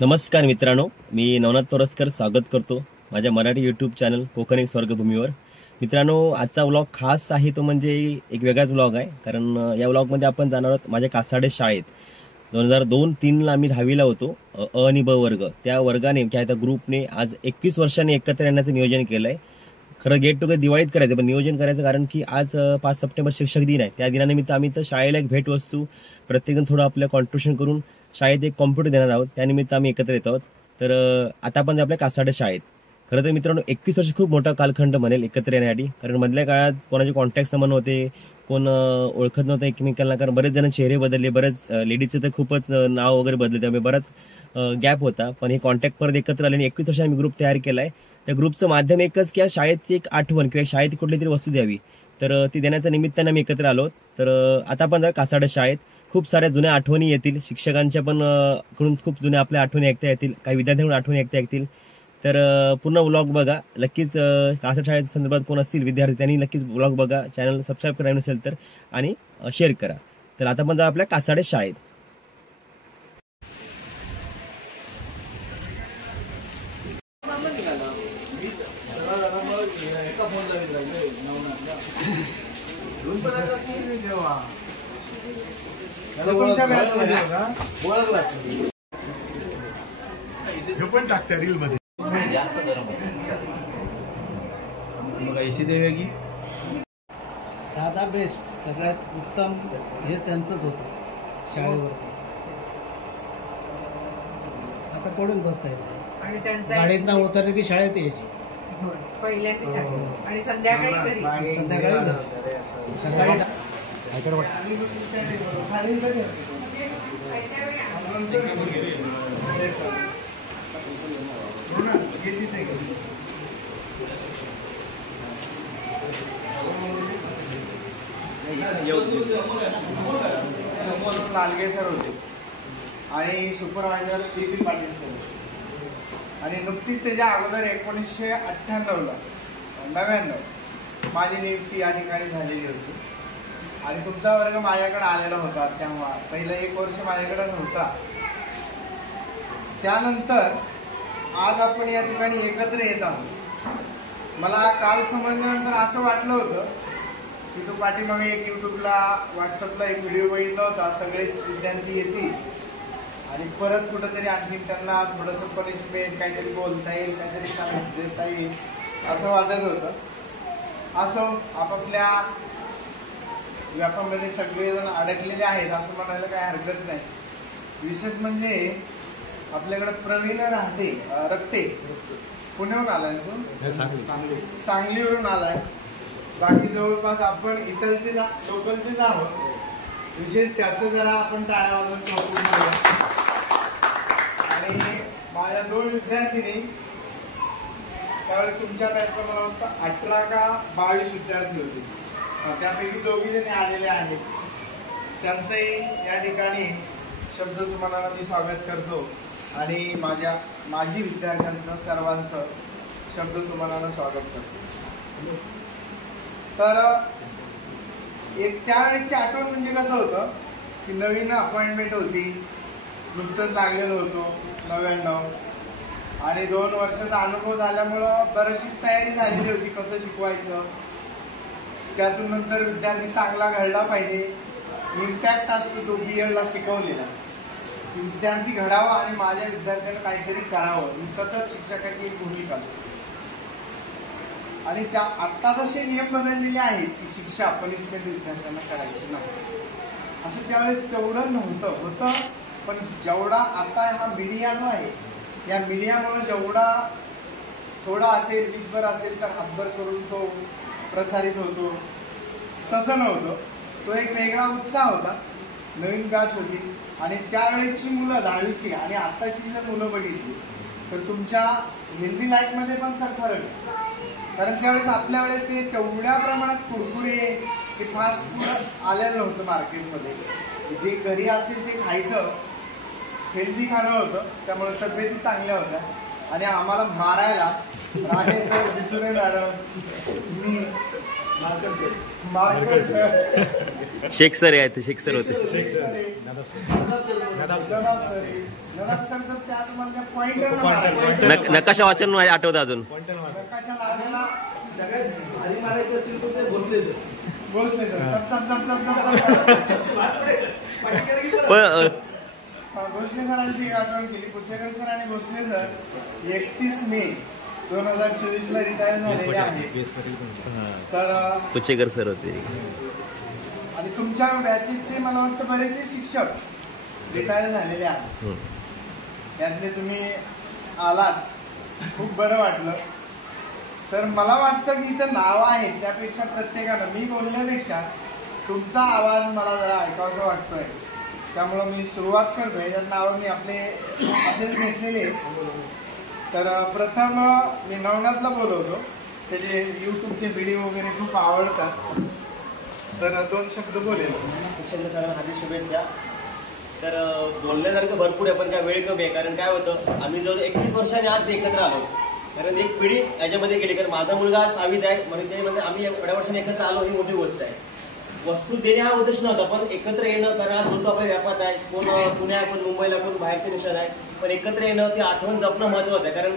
नमस्कार मित्रांनो, मी नवनाथ तोरसकर स्वागत करतो माझ्या मराठी यूट्यूब चॅनल कोकण एक स्वर्गभूमीवर। मित्रांनो, आजचा व्लॉग खास आहे तो म्हणजे एक वेगळाच व्लॉग आहे, कारण या व्लॉगमध्ये आपण जाणार आहोत माझ्या कासाडे शाळेत। 2002-03 आम्ही 10वीला होतो, अ आणि ब वर्ग। त्या वर्गाने त्या ग्रुपने आज 21 वर्षांनी एकत्र येण्याचं नियोजन केलंय। खरं गेट टुगेदर दिवाळीत करायचं, पण नियोजन करायचं कारण की आज 5 सप्टेंबर शिक्षक दिन आहे। त्या दिनानिमित्त आम्ही तर शाळेला एक भेटवस्तू प्रत्येकजण थोडं आपलं कॉन्ट्रिब्युशन करून शाळेत एक कॉम्प्युटर देणार आहोत, त्यानिमित्त आम्ही एकत्र येत आहोत। तर आता आपण आपल्या कासाडे शाळेत। खरं तर मित्रांनो, 21 वर्ष खूप मोठा कालखंड म्हणेल एकत्र येण्यासाठी, कारण मधल्या काळात कोणाचे कॉन्टॅक्ट्स नव्हते, कोण ओळखत नव्हतं एकमेकांना, कारण बरेच जण चेहरे बदलले, बरेच लेडीजचं तर खूपच नाव वगैरे बदलले, त्यामुळे बराच गॅप होता। पण हे कॉन्टॅक्ट परत एकत्र आले आणि 21 वर्ष आम्ही ग्रुप तयार केलाय। त्या ग्रुपचं माध्यम एकच की शाळेची एक आठवण किंवा शाळेत कुठली तरी वस्तू द्यावी, तर ती देण्याच्या निमित्ताने आम्ही एकत्र आलो। तर आता आपण कासाडे शाळेत खूप साऱ्या जुन्या आठवणी येतील, शिक्षकांच्या पण कडून खूप जुन्या आपल्या आठवणी ऐकता येतील, काही विद्यार्थ्यांकडून आठवणी ऐकता येतील। तर पूर्ण व्लॉग बघा नक्कीच। कासाडे शाळेत संदर्भात कोण असतील विद्यार्थी त्यांनी नक्कीच व्लॉग बघा, चॅनल सबस्क्राईब करायला नसेल तर, आणि शेअर करा। तर आता आपण आपल्या कासाडे शाळेत। पण टाकते रील मध्ये ऐशी देऊया की साधा बेस्ट सगळ्यात उत्तम हे त्यांचंच होतं शाळेवर। आता पडून बसता येते गाडीत ना उतरले की शाळेत यायची पहिल्यांदा आणि संध्याकाळी घरी सकाळी लालगे सर होते आणि सुपरवायझर पी पाटील सर, आणि नुकतीच त्याच्या अगोदर 1998-99 माझी नियुक्ती या ठिकाणी झालेली होती आणि तुमचा वर्ग माझ्याकडे आलेला होता। तेव्हा पहिलं 1 वर्ष माझ्याकडे नव्हता। त्यानंतर आज आपण या ठिकाणी एकत्र येत आहोत। मला काल समजल्यानंतर असं वाटलं होतं की तो पाठीमागे एक यूट्यूबला व्हॉट्सअपला एक व्हिडिओ बघितला होता, सगळेच विद्यार्थी येतील आणि परत कुठंतरी आणखी त्यांना थोडंसं पनिशमेंट, काहीतरी बोलता येईल, काहीतरी सांगता देता येईल असं वाटत होतं। असो, आपापल्या व्यापामध्ये सगळेजण अडकलेले आहेत असं म्हणायला काही हरकत नाही। विशेष म्हणजे आपल्याकडे प्रवीण रक्ते पुण्याहून आलाय तो, सांगलीवरून आलाय। बाकी जवळपास आपण इथलचे लोकलचेच आहोत। विशेष त्याचं जरा आपण टाळ्या वाजवून कौतुक करूया। आणि माझ्या 2 विद्यार्थिनी त्यावेळेस तुमच्या बॅचला मला वाटतं 18 का 22 विद्यार्थी होते, त्यापैकी 2 जणी आलेले आहेत। त्यांचंही या ठिकाणी शब्दसुमनाला मी स्वागत करतो आणि माजी विद्यार्थ्यांचं सर्वांचं शब्दसुमनाला स्वागत करतो। तर एक त्यावेळेची आठवण म्हणजे कसं होतं की नवीन अपॉइंटमेंट होती, नुकतंच लागलेलो होतो 99, आणि 2 वर्षाचा अनुभव झाल्यामुळं बरीचशीच तयारी झालेली होती कसं शिकवायचं। त्यातून नंतर विद्यार्थी चांगला घडला पाहिजे, इम्पॅक्ट असतो तो BEdला शिकवलेला, विद्यार्थी घडावा आणि माझ्या विद्यार्थ्यांना काहीतरी करावं ही सतत शिक्षकाची एक भूमिका असते। आणि त्या आत्ता जसे नियम बदललेले आहेत की शिक्षा पनिशमेंट विद्यार्थ्यांना करायची नाही, असं त्यावेळेस तेवढं होतं। पण जेवढा आता हा मीडिया जो आहे, या मीडियामुळे जेवढा थोडा असेल, वीजभर असेल तर हातभर करून तो प्रसारित होतो, तसं नव्हतं। तो एक वेगळा उत्साह होता, नवीन बॅच होती आणि त्यावेळेची मुलं 10वीची आणि आत्ताची जर मुलं बघितली तर तुमच्या हेल्दी लाईफमध्ये पण सर फरक आहे। कारण त्यावेळेस आपल्या वेळेस ते तेवढ्या प्रमाणात कुरकुरे ते फास्ट फूड आलेलं नव्हतं मार्केटमध्ये, जे घरी असेल ते खायचं, हेल्दी खाणं होतं, त्यामुळे तब्येती चांगल्या होत्या। आणि आम्हाला मारायला राणे सर, विसुरे मॅडम, मी शेख सर आहे, ते शेख सर होते। नदाब सर तर त्यात म्हणजे पॉइंट नकाशा वाचन आठवतं अजून. नकाशा लावलेला सगळ्यात आधी मारायचं असेल तर ते भोसले सर. भोसले सर भोसले सरांची एक आठवण केली. पुच्छेकर सर आणि भोसले सर 31 मे 2024 ला रिटायर झालेले आहेत. तर पुच्छेकर सर होते. आणि तुमच्या बॅचेसचे मला वाटतं बरेचसे शिक्षक रिटायर झालेले आहेत. यातले तुम्ही आलात, खूप बरं वाटलं. तर मला वाटतं की इथं नाव आहेत त्यापेक्षा प्रत्येकानं मी बोलण्यापेक्षा तुमचा आवाज मला जरा ऐकावासा वाटतोय. त्यामुळं मी सुरुवात करतोय. जर नावं मी आपले असेच घेतलेले. तर प्रथम मी नवनाथला बोलवतो. त्याचे यूट्यूबचे व्हिडिओ वगैरे खूप आवडतात. तर 2 शब्द बोलेल. शिक्षण सरांना हार्दिक शुभेच्छा. तर बोलण्यासारखं भरपूर आहे पण काय वेळ कमी आहे. कारण काय होतं आम्ही जवळ 21 वर्षांनी आज एकत्र आलो. कारण एक पिढी याच्यामध्ये गेली. कारण माझा मुलगा 6वीत आहे म्हणजे ते म्हणजे आम्ही एवढ्या वर्षांनी एकत्र आलो ही मोठी गोष्ट आहे. वस्तू देणे हा उद्देश नव्हता पण एकत्र येणं. कारण आज जो तो आपल्या व्यापात आहे, कोण पुण्या कोण मुंबईला कोण बाहेरचे निशाण आहे. पण एकत्र येणं ती आठवण जपणं महत्त्वाचं आहे. कारण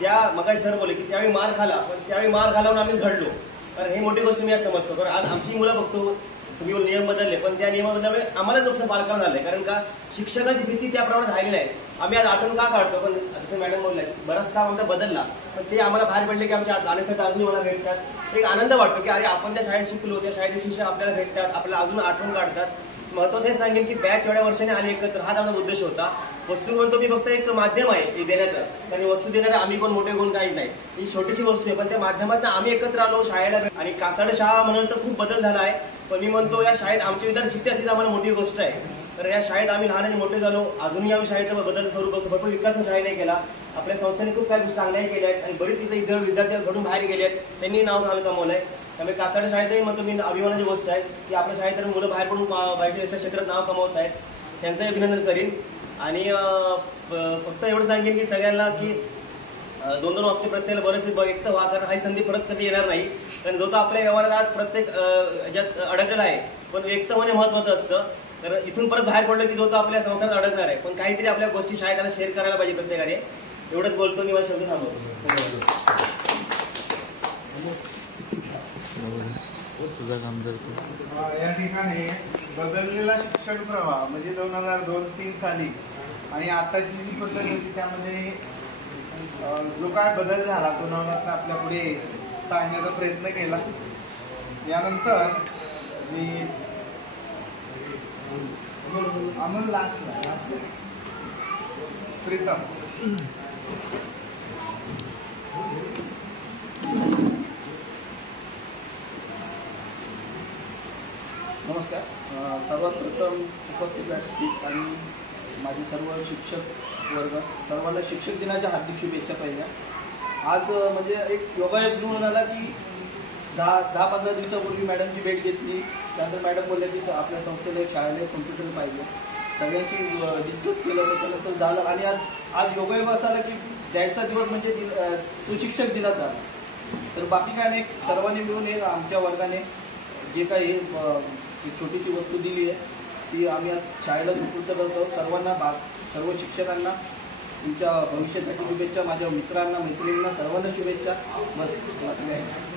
त्या मगाशी सर बोलले की त्यावेळी मार खाला पण त्यावेळी मार घालवून आम्ही घडलो. कारण ही मोठी गोष्ट मी आज समजतो. कारण आज आमची मुलं बघतो तुम्ही नियम बदलले पण त्या नियमाबद्दल आम्हाला नुकसान पालकांना झालंय. कारण का शिक्षणाची भीती त्या प्रमाणात राहिलेली आहे. आम्ही आज आठवण का काढतो पण जसं मॅडम बोललाय बराच काम आमचा बदलला पण ते आम्हाला बाहेर पडले की आमच्या अनेक अजूनही मला भेटतात. एक आनंद वाटतो की अरे आपण त्या शाळेत शिकलो, त्या शाळेचे शिक्षक आपल्याला भेटतात, आपल्याला अजून आठवण काढतात. महत्त्वाचं हे सांगेन की बॅच एवढ्या वर्षाने आली एकत्र हाच आमचा उद्देश होता. वस्तू म्हणतो मी फक्त एक माध्यम आहे हे देण्याचं. कारण वस्तू देणारे आम्ही कोण मोठे कोण काही नाही. ही छोटीशी वस्तू आहे पण त्या माध्यमातून आम्ही एकत्र आलो शाळेला. आणि कासाड शाळा म्हणाल तर खूप बदल झाला आहे. पण मी म्हणतो या शाळेत आमचे विद्यार्थी शिकतात तीच आम्हाला मोठी गोष्ट आहे. तर या शाळेत आम्ही लहान आणि मोठे झालो. अजूनही आम्ही शाळेचा बदल स्वरूप बघतो. भरपूर विकास शाळेने केला. आपल्या संस्थेने खूप काही गोष्टी चांगल्याही केल्या आहेत. आणि बरीच इथे विद्यार्थी घडून बाहेर गेले आहेत. त्यांनी नाव कमवलंय. त्यामुळे कासाड शाळेचंही म्हणतो मी अभिमानाची गोष्ट आहे की आपल्या शाळेत तर मुलं बाहेर पडून बाहेरच्या क्षेत्रात नाव कमवत आहेत. त्यांचंही अभिनंदन करीन. आणि फक्त एवढं सांगेन की सगळ्यांना की 2-2 वाक्य प्रत्येकाला बरेच व्यक्त व्हा. कारण ही संधी परत कधी येणार नाही. कारण जो तो आपल्या व्यवहारात आज प्रत्येक याच्यात अडकलेला आहे पण व्यक्त होणे महत्त्वाचं असतं. तर इथून परत बाहेर पडलं की जो तो आपल्या संसारात अडकणार आहे. पण काहीतरी आपल्या गोष्टी शाळेत त्याला शेअर करायला पाहिजे प्रत्येकाने. एवढंच बोलतो मी माझे शब्द थांबवतो. या ठिकाणी बदललेला शिक्षण प्रवाह म्हणजे 2002-03 साली आणि आताची जी पद्धत होती त्यामध्ये जो काय बदल झाला तो नवनाथने आपल्या पुढे सांगण्याचा प्रयत्न केला. यानंतर मी अमोल लास्टला प्रीतम नमस्कार. सर्वात प्रथम उपस्थित व्यासपीठ आणि माझे सर्व शिक्षक वर्ग सर्वांना शिक्षक दिनाच्या हार्दिक शुभेच्छा. पहिल्या आज म्हणजे एक योगायोग घेऊन आला की 10-15 दिवसापूर्वी मॅडमची भेट घेतली. त्यानंतर मॅडम बोलल्या की आपल्या संस्थेला एक शाळेला कॉम्प्युटर पाहिजे. सगळ्यांची डिस्कस केलं होतं त्यानंतर झालं. आणि आज योगायोग असा आला की द्यायचा दिवस म्हणजे सुशिक्षक दिनाचा झाला. तर बाकी काय नाही सर्वांनी मिळून एक आमच्या वर्गाने जे काही एक छोटीशी वस्तू दिली आहे ती आम्ही आज शाळेला सुपूर्द करतो. सर्व शिक्षकांना तुमच्या भविष्यासाठी शुभेच्छा. माझ्या मित्रांना मैत्रिणींना सर्वांना शुभेच्छा. बस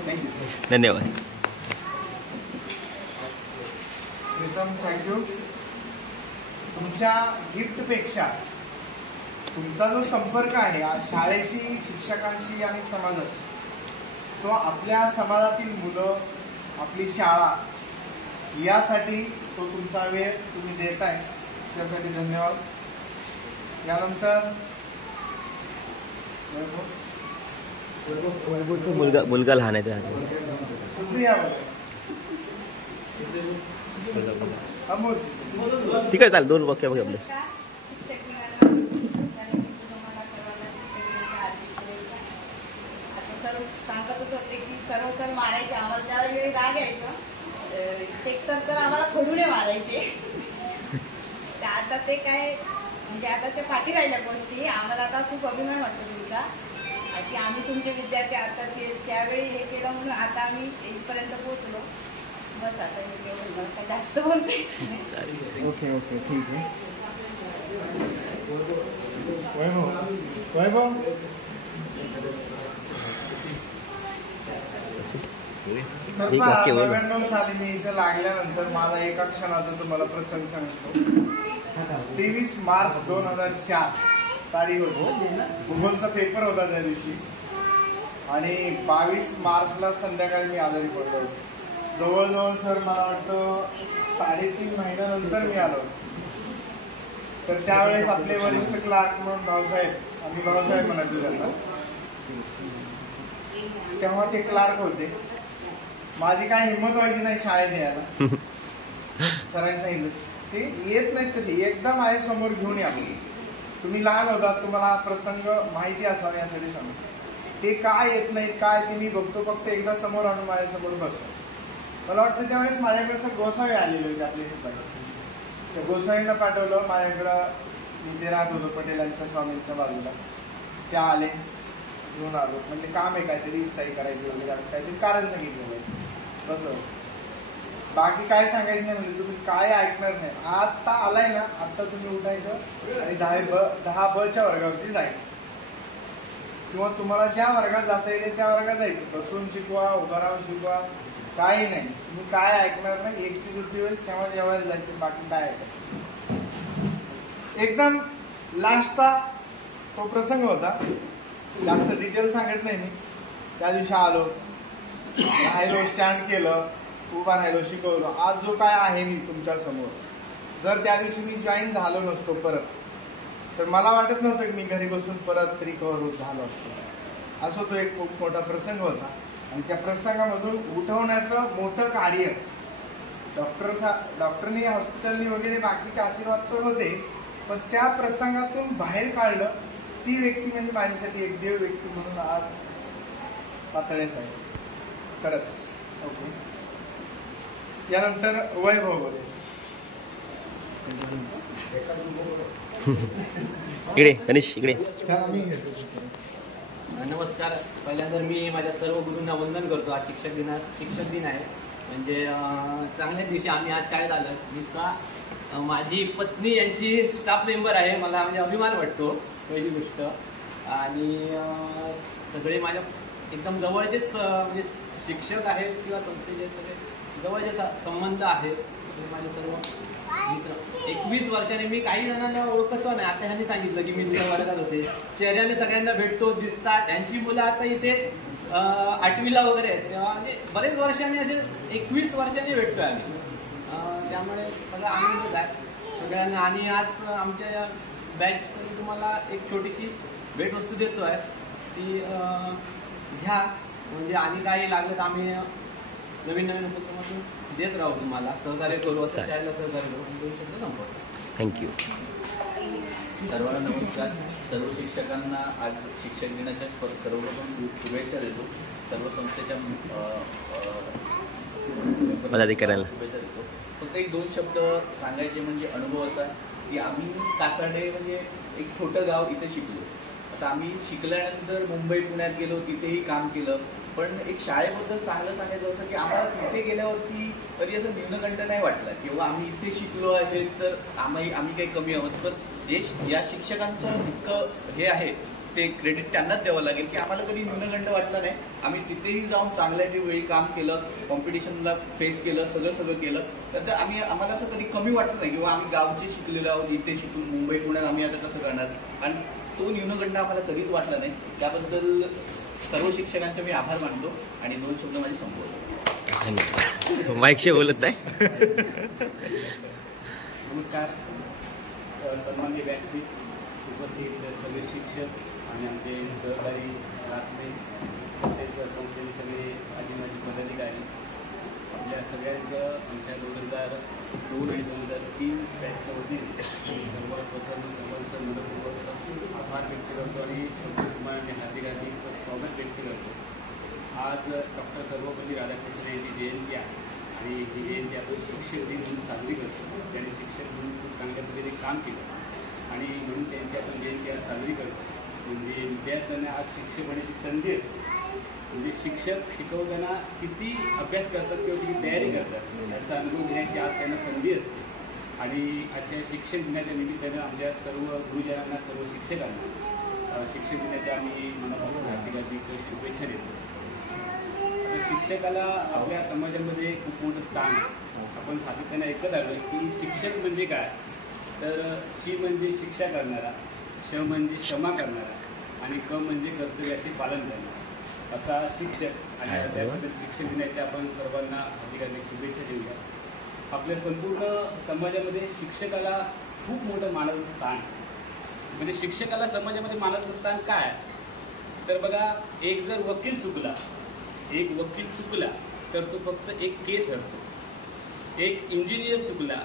थँक्यू. धन्यवाद. प्रीतम थँक्यू. तुमच्या गिफ्टपेक्षा तुमचा जो संपर्क आहे आज शाळेशी, शिक्षकांशी आणि समाजाशी तो आपल्या समाजातील मुलं, आपली शाळा यासाठी तो तुमचा वेळ तुम्ही देताय त्यासाठी धन्यवाद. यानंतर मुलगा लहान आहे त्या सुप्रिया अमोल तिकडे चालेल. 2 वाक्य बघ आपले. सांगतच होते की सर्व सर मारायचे आम्हाला. त्यावेळी राग यायचा. सेक्टर तर आम्हाला खडूने मारायचे. आता ते काय म्हणजे आता ते पाठी राहिल्या गोष्टी. आम्हाला आता खूप अभिमान वाटतो तुमचा की आम्ही तुमचे विद्यार्थी आता ते त्यावेळी हे केलं म्हणून आता आम्ही इथपर्यंत पोहोचलो. बस आता मी काय जास्त बोलते. ओके ठीक आहे. वैभव तर पहा, 99 साली मी इथं लागल्यानंतर माझा एका क्षणाचा तुम्हाला प्रसंग सांगतो. 23 मार्च 2004 तारीख होती. भूगोलचा पेपर होता त्या दिवशी आणि 22 मार्चला संध्याकाळी मी आजारी पडलो. जवळजवळ सर मला वाटतं 3.5 महिन्यानंतर मी आलो. तर त्यावेळेस आपले वरिष्ठ क्लार्क म्हणून भाऊसाहेब, आम्ही भाऊसाहेब म्हणायचो त्यांना, तेव्हा ते क्लार्क होते. माझी काय हिंमत व्हायची नाही शाळेत यायला. सरांनी सांगितलं ते येत नाहीत कसे, एकदा माझ्या समोर घेऊन या. तुम्ही लहान होतात, तुम्हाला हा प्रसंग माहिती असावा यासाठी सांगतो. ते काय येत नाहीत काय ते मी बघतो, फक्त एकदा समोर आणून माझ्यासमोर बसतो. मला वाटतं त्यावेळेस माझ्याकडचं गोसावी आलेले होते आपले शिपाई. त्या गोसावींना पाठवलं माझ्याकडं. मी ते राहत होतो पटेलांच्या स्वामींच्या बाजूला. त्या आले, घेऊन आलो. म्हणजे काम आहे काहीतरी सही करायची वगैरे असं काहीतरी कारण सांगितलं पाहिजे तसं. बाकी काय सांगायचं नाही. म्हणजे तुम्ही काय ऐकणार नाही. आता आलाय ना, आता तुम्ही उठायचं आणि 10B वर्गावरती जायचं, किंवा तुम्हाला ज्या वर्गात जाता येईल त्या वर्गात जायचं. बसून शिकवा, उभं राहून शिकवा, काही नाही. तुम्ही काय ऐकणार नाही. एकची सुट्टी होईल तेव्हा जेवायला जायचं, बाकी काय ऐकायचं. एकदम लास्टचा तो प्रसंग होता. जास्त डिटेल सांगत नाही मी. त्या दिवशी आलो, राहिलो, स्टँड केलं, उभा राहिलो, शिकवलो. आज जो काय आहे मी तुमच्या समोर, जर त्या दिवशी मी जॉईन झालो नसतो परत, तर मला वाटत नव्हतं की मी घरी बसून परत रिकवर झालो असतो. असं तो एक खूप मोठा प्रसंग होता. आणि त्या प्रसंगामधून उठवण्याचं मोठं कार्य डॉक्टरनी, हॉस्पिटलनी वगैरे बाकीचे आशीर्वाद तर होते, पण त्या प्रसंगातून बाहेर काढलं ती व्यक्ती म्हणजे माझ्यासाठी एक देव व्यक्ती म्हणून आज पातळेच आहे खरंच. ओके, यानंतर वैभव बोले. इकडे गणेश, इकडे. नमस्कार. पहिल्यांदा मी माझ्या सर्व गुरूंना वंदन करतो. आज शिक्षक दिन आहे. म्हणजे चांगल्या दिवशी आम्ही आज शाळेत आलो. मी माझी पत्नी यांची स्टाफ मेंबर आहे. मला म्हणजे अभिमान वाटतो पहिली गोष्ट. आणि सगळे माझ्या एकदम जवळचेच म्हणजे शिक्षक आहेत किंवा संस्थेचे सगळे जवळचे संबंध आहेत. माझे सर्व मित्र. 21 वर्षाने मी काही जणांना ओळखतच नाही. आता ह्यांनी सांगितलं की मी तुझ्या वर्गात होते. चेहऱ्याने सगळ्यांना भेटतो, दिसतात. त्यांची मुलं आता इथे 8वीला वगैरे आहेत. तेव्हा म्हणजे बरेच वर्षांनी असे 21 वर्षांनी भेटतोय आम्ही. त्यामुळे सगळं आनंदच आहे सगळ्यांना. आणि आज आमच्या या बॅचसाठी तुम्हाला एक छोटीशी भेटवस्तू देतो आहे, ती घ्या. म्हणजे आणि काही लागलं तर आम्ही नवीन उपक्रमातून देत राहू, तुम्हाला सहकार्य करू. असं शाळेला सहकार्य करू. 2 शब्द संपवतो. थँक्यू. सर्वांना नमस्कार. सर्व शिक्षकांना आज शिक्षक दिनाच्या सर्वप्रथम शुभेच्छा देतो. सर्व संस्थेच्या पदाधिकाऱ्यांना शुभेच्छा देतो. फक्त 1-2 शब्द सांगायचे म्हणजे अनुभव असा की आम्ही कासार्डे म्हणजे एक छोटं गाव इथे शिकलो. आता आम्ही शिकल्यानंतर मुंबई पुण्यात गेलो, तिथेही काम केलं. पण एक शाळेबद्दल चांगलं सांगायचं असं की आम्हाला तिथे गेल्यावरती कधी असं न्यूनगंड नाही वाटला किंवा आम्ही इथे शिकलो आहे तर आम्ही काही कमी आहोत. पण जे या शिक्षकांचं इतकं हे आहे ते क्रेडिट त्यांनाच द्यावं लागेल की आम्हाला कधी न्यूनगंड वाटला नाही. आम्ही तिथेही जाऊन चांगल्या वेळी काम केलं, कॉम्पिटिशनला फेस केलं, सगळं केलं. तर आम्हाला असं कधी कमी वाटलं नाही किंवा आम्ही गावचे शिकलेलो आहोत, इथे शिकून मुंबई पुण्यात आम्ही आता कसं करणार. आणि तो न्यूनगंड आम्हाला कधीच वाटला नाही. त्याबद्दल सर्व शिक्षकांचे मी आभार मानतो. आणि 2 शब्द माझे संपवतो. माईकशी बोलत आहे. नमस्कार. सन्माननीय व्यासपीठ, उपस्थित सगळे शिक्षक आणि आमचे सहकारी क्लासमेट, तसेच संस्थेचे सगळे आजी पदाधिकारी, आपल्या सगळ्यांचं आमच्या 2002 आणि 2003 बॅचच्या वतीने सर्वप्रथम सर्वांचं मनपूर्वक आभार व्यक्त करतो आणि शब्दसन्मानाने हार्दिक स्वागत व्यक्त करतो. आज डॉक्टर सर्वपल्ली राधाकृष्णन यांची जयंती आहे आणि ही जयंती आपण शिक्षक दिन म्हणून साजरी करतो. त्यांनी शिक्षक म्हणून खूप चांगल्या पद्धतीने काम केलं आणि म्हणून त्यांची आपण जयंती आज साजरी करतो. म्हणजे विद्यार्थ्यांना आज शिक्षक होण्याची संधी असते. म्हणजे शिक्षक शिकवताना किती अभ्यास करतात किंवा किती तयारी करतात याचा अनुभव घेण्याची आज त्यांना संधी असते. आणि आजच्या शिक्षक दिनाच्या निमित्तानं आमच्या सर्व गुरुजनांना, सर्व शिक्षकांना शिक्षक दिनाच्या आम्ही मनापासून हार्दिक शुभेच्छा देतो. तर शिक्षकाला आपल्या समाजामध्ये खूप मोठं स्थान आहे. आपण सातत्यानं ऐकत आलो आहे की शिक्षक म्हणजे काय, तर शी म्हणजे शिक्षा करणारा, श म्हणजे क्षमा करणारा आणि क म्हणजे कर्तव्याचे पालन करणारा असा शिक्षक. आणि त्याबद्दल शिक्षक दिनाच्या आपण सर्वांना अधिकाधिक शुभेच्छा देऊया. आपल्या संपूर्ण समाजामध्ये शिक्षकाला खूप मोठं मानाचं स्थान. म्हणजे शिक्षकाला समाजामध्ये मानाचं स्थान काय, तर बघा, एक जर वकील चुकला, एक वकील चुकला तर तो फक्त एक केस हरतो. एक इंजिनियर चुकला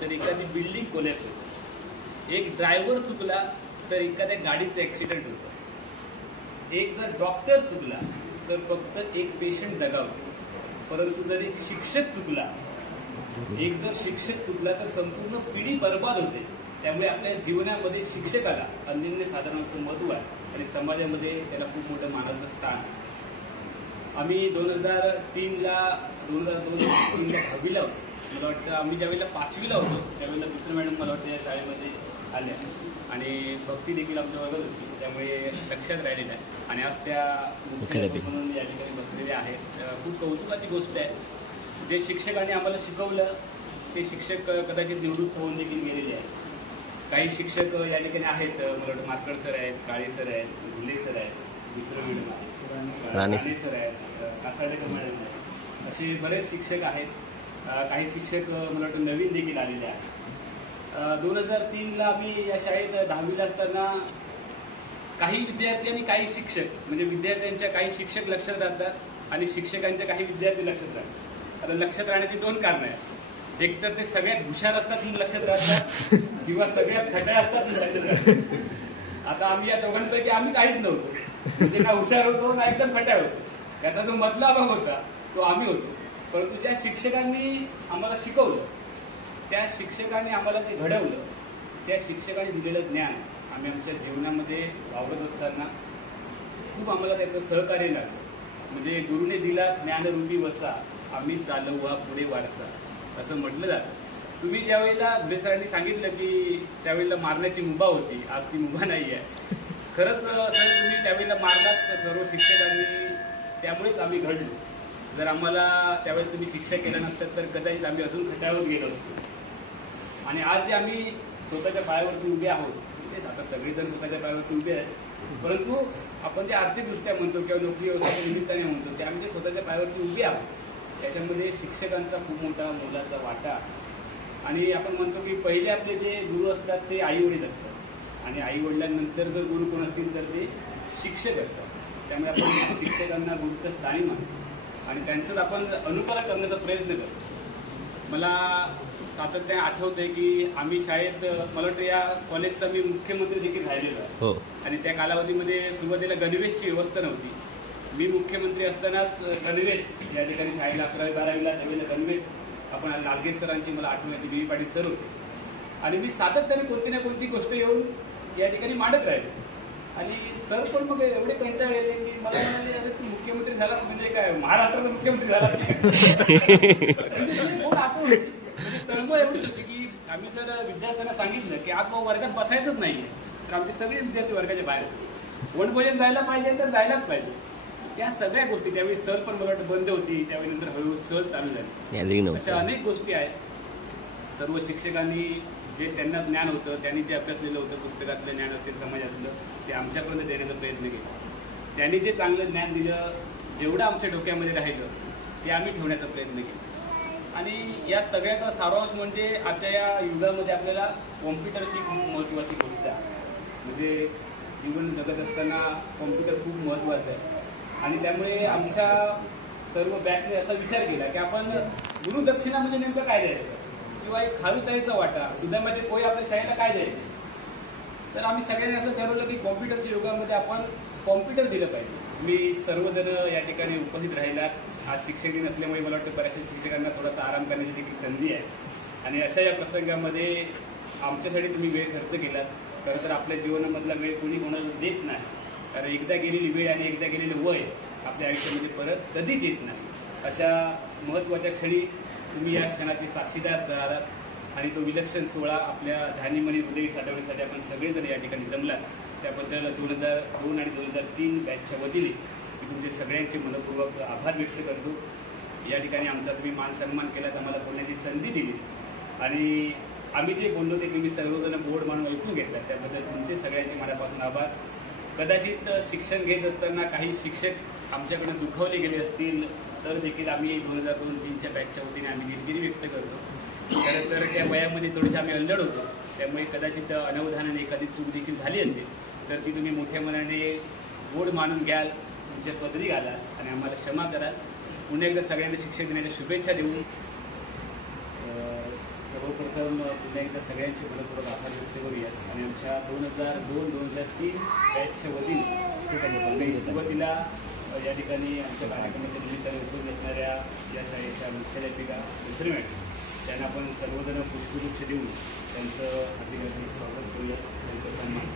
तर एखादी बिल्डिंग कोलॅप्स होतं. एक ड्रायव्हर चुकला तर एखाद्या गाडीचं ॲक्सिडेंट होतं. एक जर डॉक्टर चुकला तर फक्त एक पेशंट दगावतो. परंतु जर एक शिक्षक चुकला, एक जर शिक्षक चुकला तर संपूर्ण पिढी बर्बाद होते. त्यामुळे आपल्या जीवनामध्ये शिक्षकाला अनन्यसाधारण असं महत्त्व आहे आणि समाजामध्ये त्याला खूप मोठं मानाचं स्थान. आम्ही 2003ला 10वीला होतो. मला वाटतं आम्ही ज्यावेळेला 5वीला होतो त्यावेळेला दुसरं मॅडम मला वाटतं या शाळेमध्ये आल्या आणि भक्ती देखील आमच्या वर्गात होती, त्यामुळे लक्षात राहिलेलं आहे. आणि आज त्या म्हणून या ठिकाणी बसलेले आहेत. खूप कौतुकाची गोष्ट आहे. जे शिक्षकांनी आम्हाला शिकवलं ते शिक्षक कदाचित निवडून होऊन देखील गेलेले आहेत. काही शिक्षक या ठिकाणी आहेत. मला वाटतं मार्कड सर आहेत, काळे सर आहेत, घुले सर आहेत, दुसरं मॅडम राणे सर आहेत, कासाडेकर मॅडम आहेत. असे बरेच शिक्षक आहेत. काही शिक्षक मला वाटतं नवीन देखील आलेले आहेत. 2003ला आम्ही या शाळेत 10वीला असताना काही विद्यार्थी आणि काही शिक्षक, म्हणजे विद्यार्थ्यांच्या काही शिक्षक लक्षात राहतात आणि शिक्षकांच्या काही विद्यार्थी लक्षात राहतात. आता लक्षात राहण्याची 2 कारणं आहेत. एक तर ते सगळ्यात हुशार असतात म्हणून लक्षात राहतात किंवा सगळ्यात खट्या असतात म्हणून लक्षात राहतात. आता आम्ही या दोघांपैकी आम्ही काहीच नव्हतो. म्हणजे ना हुशार होतो ना एकदम खट्या होतो. त्याचा जो मधला भाग होता तो आम्ही होतो. परंतु ज्या शिक्षकांनी आम्हाला शिकवलं, त्या शिक्षकांनी आम्हाला जे घडवलं, त्या शिक्षकांनी दिलेलं ज्ञान आम्ही आमच्या जीवनामध्ये वावरत असताना खूप आम्हाला त्याचं सहकार्य लागलं. म्हणजे गुरुने दिला ज्ञानरूपी वसा, आम्ही चालवू हा पुढे वारसा असं म्हटलं जातं. तुम्ही ज्यावेळेला घुले सरांनी सांगितलं की त्यावेळेला मारण्याची मुभा होती, आज ती मुभा नाही आहे. खरंच सर तुम्ही त्यावेळेला मारलात सर्व शिक्षकांनी, त्यामुळेच आम्ही घडलो. जर आम्हाला त्यावेळेस तुम्ही शिक्षा केल्या नसतात तर कदाचित आम्ही अजून खड्ड्यावर गेलो असतो. आणि आज जे आम्ही स्वतःच्या पायावरती उभे आहोत, तेच आता सगळेजण स्वतःच्या पायावरती उभे आहेत, परंतु आपण जे आर्थिकदृष्ट्या म्हणतो किंवा नोकरी व्यवसायाच्या निमित्ताने म्हणतो ते आम्ही जे स्वतःच्या पायावरती उभे आहोत, त्याच्यामध्ये शिक्षकांचा खूप मोठा मोलाचा वाटा. आणि आपण म्हणतो की पहिले आपले जे गुरु असतात ते आईवडील असतात आणि आईवडिलांनंतर जर गुरु कोण असतील तर ते शिक्षक असतात. त्यामुळे आपण शिक्षकांना गुरुच्या स्थानी मानतो आणि त्यांचंच आपण अनुकरण करण्याचा प्रयत्न करतो. मला सातत्याने आठवतं आहे की आम्ही शाळेत, मला वाटतं या कॉलेजचा मी मुख्यमंत्री देखील राहिलेलो आहे. आणि त्या कालावधीमध्ये सुरुवातीला गणवेशची व्यवस्था नव्हती. मी मुख्यमंत्री असतानाच गणवेश या ठिकाणी शाळेला 11वी 12वीला त्यावेळेला गणवेश आपण लालगे सरांची मला आठवण येते, बी पाटील सर होते. आणि मी सातत्याने कोणती ना कोणती गोष्ट येऊन या ठिकाणी मांडत राहिले. आणि सर पण मग एवढे कंटाळले की मला म्हणाले, अरे तू मुख्यमंत्री झालास म्हणजे काय महाराष्ट्राचा मुख्यमंत्री झाला खूप आठवण होती. म्हणजे तळमळ एवढीच होती की आम्ही जर विद्यार्थ्यांना सांगितलं की आज भाऊ वर्गात बसायचंच नाही तर आमचे सगळे विद्यार्थी वर्गाच्या बाहेर असतात. वनभोजन जायला पाहिजे तर जायलाच पाहिजे. त्या सगळ्या गोष्टी त्यावेळी सहल पण मला वाटतं बंद होती, त्यावेळी नंतर हळूहळू सहल चालू झाली. अशा अनेक गोष्टी आहेत. सर्व शिक्षकांनी जे त्यांना ज्ञान होतं, त्यांनी जे अभ्यासलेलं होतं, पुस्तकातलं ज्ञान असेल, समाजातलं, ते आमच्यापर्यंत देण्याचा प्रयत्न केला. त्यांनी जे चांगलं ज्ञान दिलं, जेवढं आमच्या डोक्यामध्ये राहिलं ते आम्ही ठेवण्याचा प्रयत्न केला. आणि या सगळ्याचा सारांश म्हणजे आजच्या या युगामध्ये आपल्याला कॉम्प्युटरची खूप महत्त्वाची गोष्ट आहे. म्हणजे जीवन जगत असताना कॉम्प्युटर खूप महत्त्वाचं आहे. आणि त्यामुळे आमच्या सर्व बॅचने असा विचार केला की आपण गुरुदक्षिणा म्हणजे नेमकं काय द्यायचं किंवा एक खारुताईचा वाटा, सुदामाचे पोहे आपल्या शाळेला काय द्यायचे. तर आम्ही सगळ्यांनी असं ठरवलं की कॉम्प्युटरच्या युगामध्ये आपण कॉम्प्युटर दिलं पाहिजे. मी सर्वजण या ठिकाणी उपस्थित राहिलात. आज शिक्षक दिन असल्यामुळे मला वाटतं बऱ्याचशा शिक्षकांना थोडासा आराम करण्याची देखील संधी आहे. आणि अशा या प्रसंगामध्ये आमच्यासाठी तुम्ही वेळ खर्च केलात. खरं तर आपल्या जीवनामधला वेळ कोणी कोणाला देत नाही, कारण एकदा गेलेली वेळ आणि एकदा गेलेलं वय आपल्या आयुष्यामध्ये परत कधीच येत नाही. अशा महत्त्वाच्या क्षणी तुम्ही या क्षणाची साक्षीदार राहिलात. आणि तो विलक्षण सोहळा आपल्या ध्यानीमणी हृदय साठवण्यासाठी आपण सगळेजण या ठिकाणी जमला, त्याबद्दल 2002 आणि 2003 बॅचच्या वतीने मी तुमचे सगळ्यांचे मनपूर्वक आभार व्यक्त करतो. या ठिकाणी आमचा तुम्ही मान सन्मान केला, आम्हाला बोलण्याची संधी दिली आणि आम्ही जे बोललो ते तुम्ही सर्वजण बोर्ड म्हणून ऐकून घेतला, त्याबद्दल तुमचे सगळ्यांचे मनापासून आभार. कदाचित शिक्षण घेत असताना काही शिक्षक आमच्याकडून दुखावले गेले असतील तर देखील आम्ही 2002-03च्या बॅचच्या वतीने आम्ही दिलगिरी व्यक्त करतो. खरं तर त्या वयामध्ये थोडेसे आम्ही अल्लड होतो, त्यामुळे कदाचित अनवधानाने एखादी चूक देखील झाली असेल तर ती तुम्ही मोठ्या मनाने गोड मानून घ्याल, तुमच्या पदरी घालाल आणि आम्हाला क्षमा कराल. पुन्हा एकदा सगळ्यांना शिक्षक दिनाच्या शुभेच्छा देऊन सर्वप्रथम पुन्हा एकदा सगळ्यांचे मनपूर्वक आभार व्यक्त करूया आणि आमच्या 2002-2003 बॅचच्या वतीने सुरुवातीला या ठिकाणी आमच्या कार्यक्रमाच्या निमित्ताने उपस्थित असणाऱ्या या शाळेच्या मुख्याध्यापिका दुसरी मॅडम त्यांना आपण सर्वजण पुष्पगुच्छ देऊन त्यांचं हार्दिक स्वागत करूया, त्यांचा सन्मान.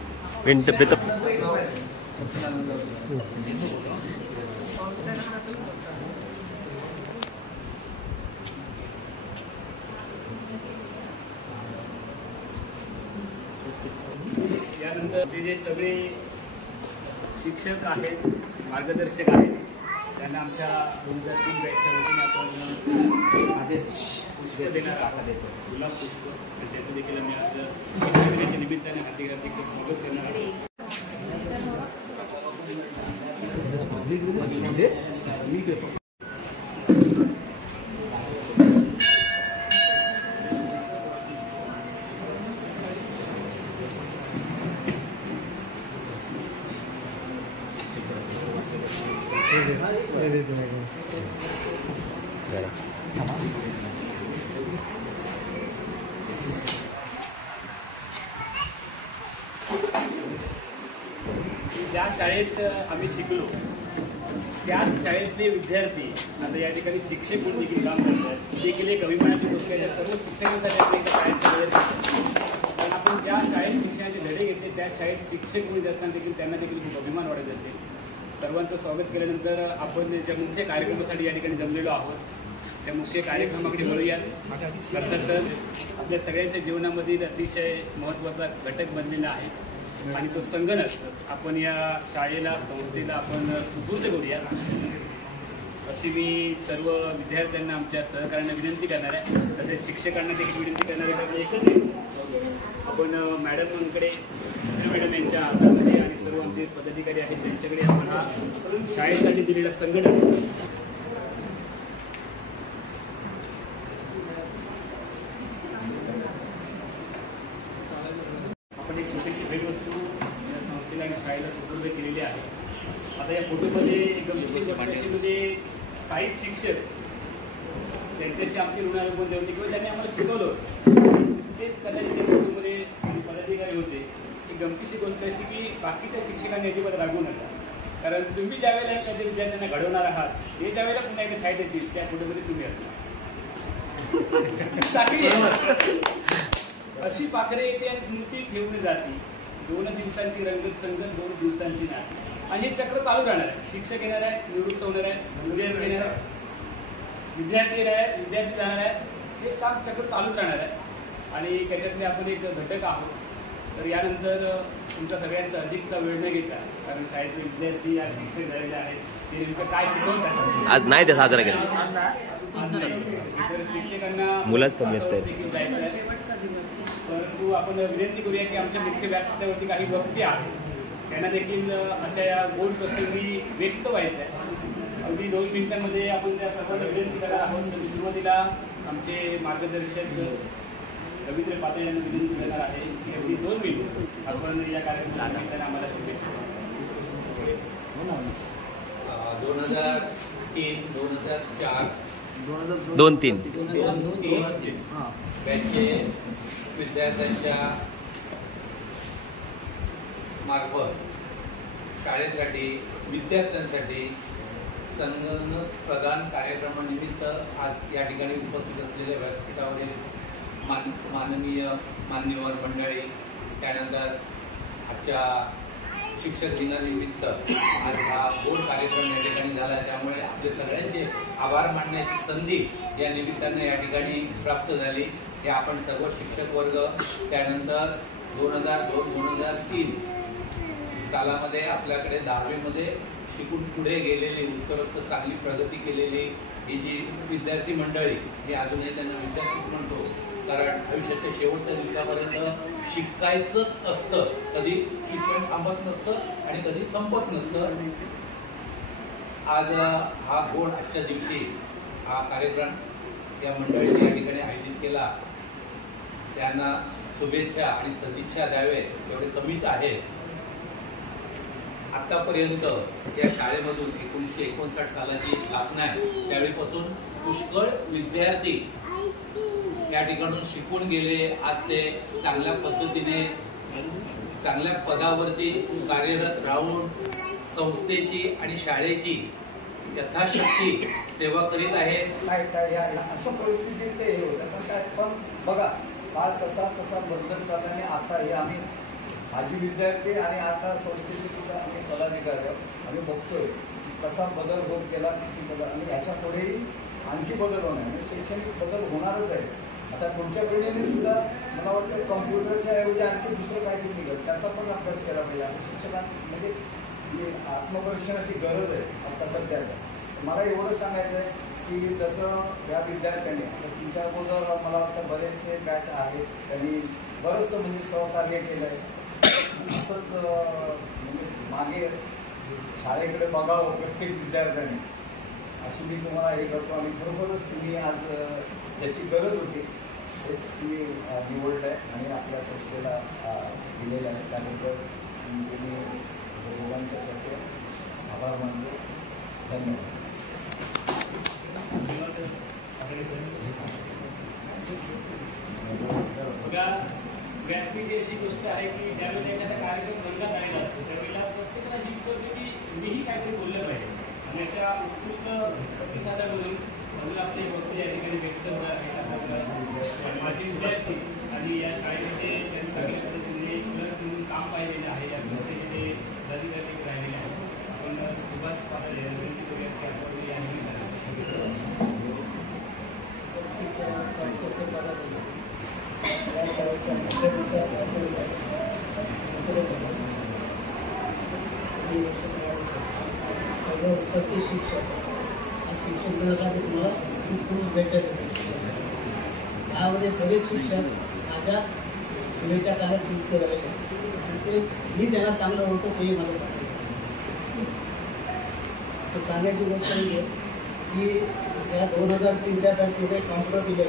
यानंतर जे सगळे शिक्षक आहेत, मार्गदर्शक आहेत, त्यांना आमच्या 2003 बॅचच्या वतीने आपण पुष्प देणार आहात, गुलाब पुष्प, आणि त्याचं देखील आम्ही आज शिक्षक दिनाच्या निमित्ताने हार्दिक स्वागत करणार आहोत. ज्या शाळेत आम्ही शिकलो त्याच शाळेतले विद्यार्थी आता या ठिकाणी शिक्षक म्हणून देखील काम करतात, देखील एक अभिमानाची गोष्ट आहे. सर्व शिक्षकांसाठी आपण एका शाळेत कारण आपण ज्या शाळेत शिक्षणाचे धडे घेतले त्या शाळेत शिक्षक म्हणून असताना देखील त्यांना देखील खूप अभिमान वाटत असेल. सर्वांचं स्वागत केल्यानंतर आपण ज्या मुख्य कार्यक्रमासाठी या ठिकाणी जमलेलो आहोत त्या मुख्य कार्यक्रमाकडे वळूयात. खरं तर आपल्या सगळ्यांच्या जीवनामधील अतिशय महत्त्वाचा घटक बनलेला आहे आणि तो संगणक आपण या शाळेला, संस्थेला आपण सुपूर्द करूया अशी मी सर्व विद्यार्थ्यांना, आमच्या सहकार्यांना विनंती करणार आहे. तसेच शिक्षकांना देखील विनंती करणार आहे. एकत्रित आपण मॅडमकडे, दुसरे मॅडम यांच्या हातामध्ये आणि सर्व आमचे पदाधिकारी आहेत त्यांच्याकडे आपण हा शाळेसाठी दिलेला संगणक आपण एक छोटीशी भेटवस्तू या संस्थेला आणि शाळेला सुपूर्द केलेली आहे. आता या फोटोमध्ये गमतीची गोष्ट अशी म्हणजे काही शिक्षक त्यांच्याशी आमची ऋणानुबंध होती किंवा त्यांनी आम्हाला शिकवलं तेच कदाचित त्या फोटोमध्ये पदाधिकारी होते. ही गमतीची गोष्ट अशी की बाकीच्या शिक्षकांनी अजिबात रागवू नका, कारण तुम्ही ज्या वेळेला एखाद्या विद्यार्थ्यांना घडवणार आहात ते ज्या वेळेला पुन्हा एकदा शाळेत येतील त्या फोटोमध्ये तुम्ही असणार. अशी पाखरे येते आणि स्मृती ठेवली जाते. 2 दिवसांची रंगत संगत, 2 दिवसांची नाच, आणि हे चक्र चालू राहणार आहे. शिक्षक येणार आहेत, निवृत्त होणार आहेत, विद्यार्थी येणार आहेत, विद्यार्थी येणार आहेत, विद्यार्थी जाणार आहेत, हे काम चक्र चालूच राहणार आहे आणि त्याच्यातले आपण एक घटक आहोत. तर यानंतर तुमच्या सगळ्यांचा अधिकचा वेळ न घेता, कारण शाळेतले विद्यार्थी आज शिक्षक झालेले आहेत, ते नेमकं काय शिकवतात आज नाही ते साजरा केला, तर शिक्षकांना मुलाच कमी येत परंतु आपण विनंती करूया की आमच्या मुख्य व्यासपीठावरती काही वक्ते आहेत, त्यांना देखील अशा या गोड प्रसंगी व्यक्त व्हायचं आहे. अगदी 2 मिनिटांमध्ये आपण त्या सर्वांना विनंती करणार आहोत. तर सुरुवातीला आमचे मार्गदर्शक रवींद्र पाटील यांना विनंती करणार आहे की अगदी 2 मिनिट आपण या कार्यक्रमाला आम्हाला शुभेच्छा. 2003 बॅचचे विद्यार्थ्यांच्या मार्फत शाळेसाठी, विद्यार्थ्यांसाठी संगणक प्रदान कार्यक्रमानिमित्त आज या ठिकाणी उपस्थित असलेल्या व्यासपीठावरील मान्यवर मंडळी, त्यानंतर आजच्या शिक्षक दिनानिमित्त आज हा गोड कार्यक्रम या ठिकाणी झाला, त्यामुळे आपले सगळ्यांचे आभार मानण्याची संधी या निमित्ताने या ठिकाणी प्राप्त झाली. हे आपण सर्व शिक्षक वर्ग त्यानंतर 2002-2003 सालामध्ये आपल्याकडे 10वीमध्ये शिकून पुढे गेलेली उत्तरोत्तर चांगली प्रगती केलेली ही जी विद्यार्थी मंडळी मी अजूनही त्यांना विद्यार्थीच म्हणतो, कारण आयुष्याच्या शेवटच्या दिवसापर्यंत शिकायचंच असतं, कधी शिक्षण थांबत नसतं आणि कधी संपत नसतं. आज हा गोड आजच्या दिवशी हा कार्यक्रम या मंडळीने या ठिकाणी आयोजित केला. त्यांना शुभेच्छा आणि सदिच्छा द्यावे एवढे कमीच आहे. आतापर्यंत या शाळेमधून 1959 सालाची स्थापना आहे त्यावेळीपासून पुष्कळ विद्यार्थी या ठिकाणून शिकून गेले. आज ते चांगल्या पद्धतीने चांगल्या पदावरती कार्यरत राहून संस्थेची आणि शाळेची यथाशक्ती सेवा करीत आहेत. अशा परिस्थितीत ते होतं. पण बघा काळ कसा बदलत चालला आणि आता हे आम्ही माजी विद्यार्थी आणि आता संस्थेचे सुद्धा आम्ही पदाधिकारी आहोत. आम्ही बघतोय कसा बदल होत गेला, किती बदल, आणि ह्याच्या पुढेही आणखी बदल होणार आणि शैक्षणिक बदल होणारच आहे. आता पुढच्या पिढीने सुद्धा मला वाटतं कॉम्प्युटरच्या ऐवजी आणखी दुसरं काहीतरी निघत त्याचा पण अभ्यास केला पाहिजे. आणि शिक्षकांना म्हणजे ही आत्मपरीक्षणाची गरज आहे आता सध्या. मला एवढं सांगायचं आहे की जसं या विद्यार्थ्यांनी आता तुमच्या अगोदर मला वाटतं बरेचसे बॅच आहेत, त्यांनी बरंचसं म्हणजे सहकार्य केलं आहे. असंच म्हणजे मागे शाळेकडे बघावं प्रत्येक विद्यार्थ्यांनी, अशी मी तुम्हाला हे करतो. आणि खरोखरच तुम्ही आज ज्याची गरज होती तेच तुम्ही निवडलं आहे आणि आपल्या संस्थेला दिलेलं आहे. त्यानंतर तुम्ही दोघांच्या तर्फे आभार मानतो. धन्यवाद. व्यासपीठ अशी गोष्ट आहे की ज्यावेळेला एखादा कार्यक्रम रंगात आलेला असतो त्यावेळेला प्रत्येकाला अशी इच्छा होते की मीही काहीतरी बोललं पाहिजे. आणि अशा उत्कृष्ट प्रतिसादावरून अजून आपले वक्ते या ठिकाणी व्यक्त होणार. माझे विद्यार्थी आणि या शाळेमध्ये त्यांनी चांगल्या पद्धतीने म्हणून काम पाहिलेलं आहे. या संस्थेचे दरिद्री राहिलेले आहे. आपण सुभाष पाटील विनंती करूया की आपण या शिक्षक शिक्षक दिनासाठी तुम्हाला खूप शुभेच्छा देतो. यामध्ये बरेच शिक्षक माझ्या शुभेच्छा कार्यात युक्त झालेले ते मी त्यांना चांगलं ओळखतो तेही मला तर सांगायची गोष्ट ही आहे की या 2003च्या तारखेला कॉम्प्युटर दिले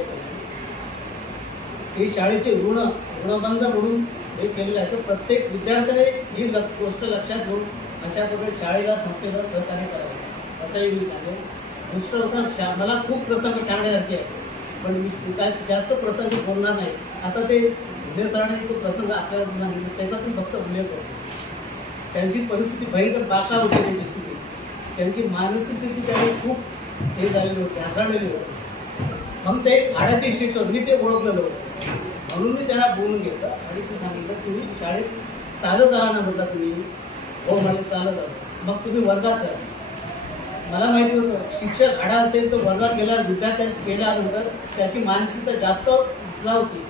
हे शाळेचे ऋणबंध म्हणून हे केलेलं आहे. तर प्रत्येक विद्यार्थ्याने ही गोष्ट लक्षात घेऊन अशा प्रकारे शाळेला संस्थेला सहकार्य करावं असंही मी सांगेन. दुसरं होतं मला खूप प्रसंग सांगण्यासारखे आहे पण मी काय जास्त प्रसंग बोलणार नाही. आता ते सरांनी तो प्रसंग आपल्यावर सांगितलं त्याचा मी फक्त उल्लेख करतो. त्यांची परिस्थिती भयंकर बाकार होती. त्यांची स्थिती त्यांची मानसिक स्थिती त्यावेळी खूप हे झालेली होती, हाताळलेली होती. मग ते हाडाचे शिक्षक मी ते ओळखलेलं होतं म्हणून मी त्यांना बोलून घेतलं आणि ते सांगितलं तुम्ही शाळेत चालत आला ना म्हटलं. तुम्ही हो मला चालत आलो. मग तुम्ही वर्गात जा. मला माहिती होतं शिक्षक हाडा असेल तर वर्गात गेल्यावर विद्यार्थ्यांनी केल्यानंतर त्याची मानसिकता जास्त होती